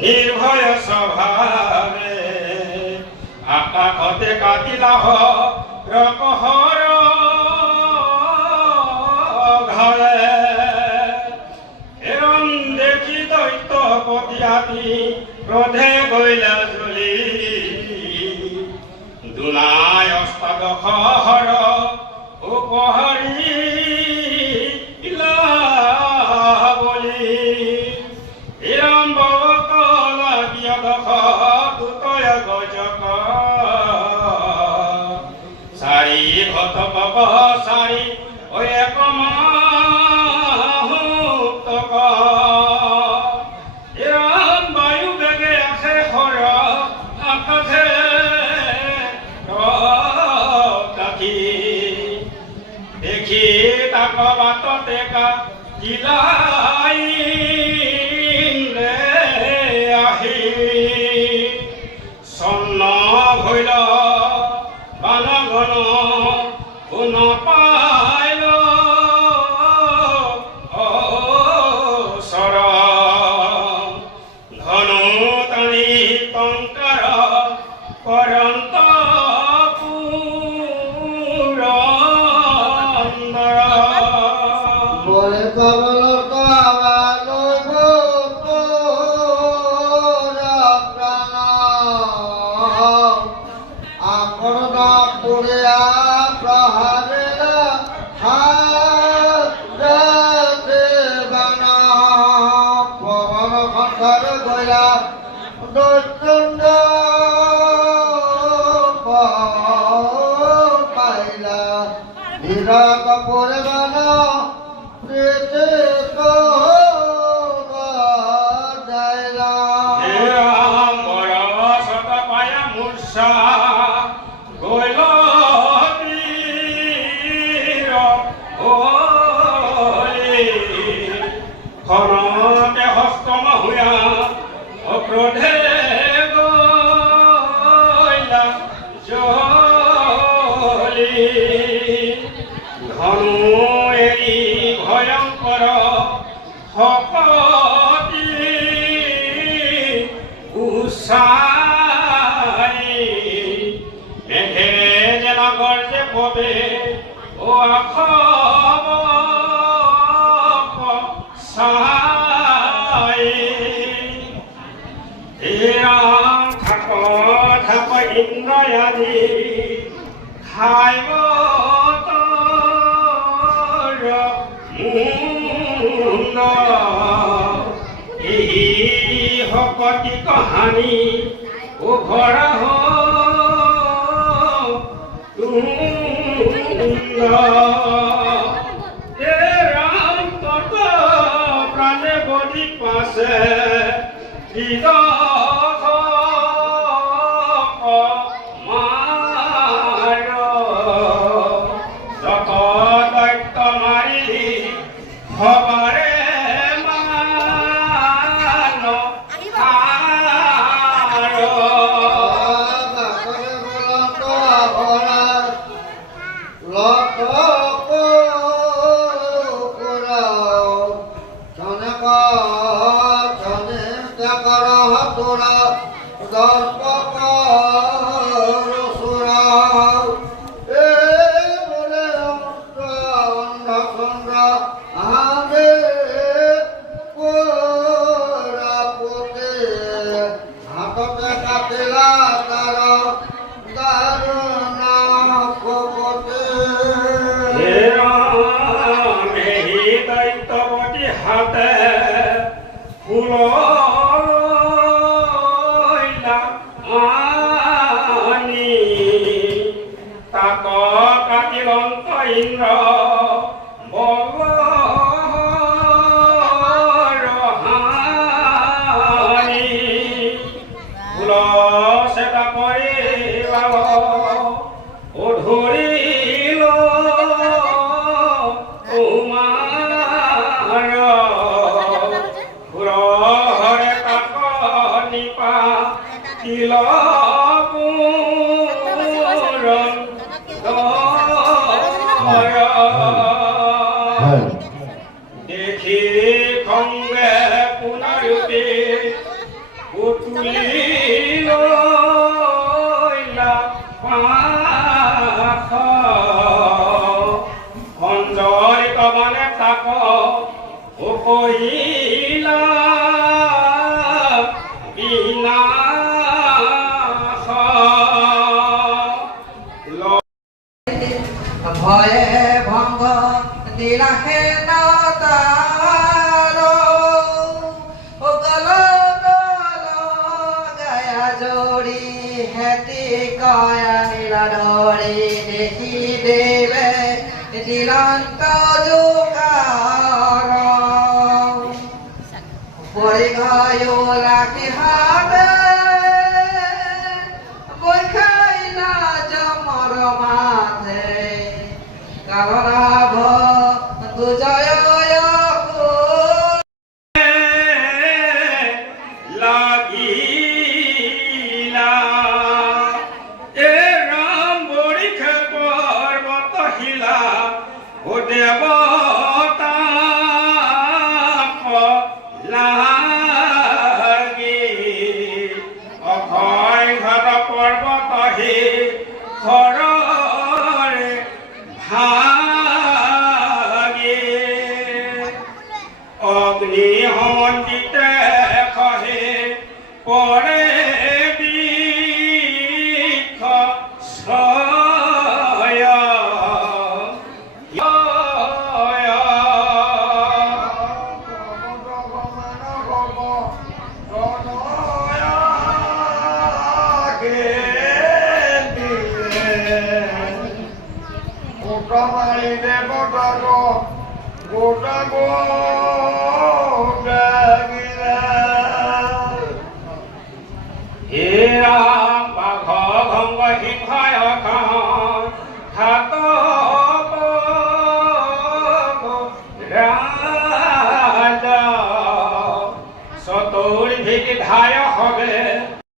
निर्भय स्वभावे आकाशते काटिला प्रकहर घरे एरम देखी दैत्यपति आदि क्रोधे गैला জ্বলি দুনায় অষ্টাদশহর উপহৰি বলি এরম বকল বিয়দখ দুতয় গজক সারি ঘত বক সারি ও একমাহুতক এরম বায়ু বেগে আছে হর আকাশে রাখি দেখি তাক বাটতে কা জিলাই সন্ন ভৈল বানগণ গুণ পাইল সর ধনু টানি টঙ্কাৰ কৰন্ত খনতে হস্তম হুয়া অক্রোধে গইলা জ্বলি ধনু এৰি ভয়ঙ্কৰ শপতি উষাই মেঘে যেন গৰ্জে পবে ও আখব থাক ইন্দ্রয়াদি খাইব তোর মুন্ড এই শকতি কাহানি ও ভরা তুন্দ প্রাণে বলি পাশে যত দৈত্য মাৰি হবাৰে মান লক সেটা পরিবার ও ধরিল তোমার পুরহরে তাক নিপা তিল দেখি খঙ্গে পুনরূপে পুতুলিল অঞ্জলিত মানে তাক ও কহিলা বিনা ভয়ে ভঙ্গ দিলাহে না তার ও গল গায়া জোড়ি হেতি কয়া নীলা ডরি দেখি দেবে দিলান্ত জোকার পরি গয় রাখি হাতে বই খাইলা জমর মাঝে কারণাভ দুজয় লাগিলা এ রাম বরিখে পর্বত হিলা ও দেবতা লাগি অভয় ঘর পর্বত হে খরে ভাগে অগ্নি হন্দিতে কহে পরে বৃক্ষ সয় হে রাম বাঘ ভঙ্গ সিংহায়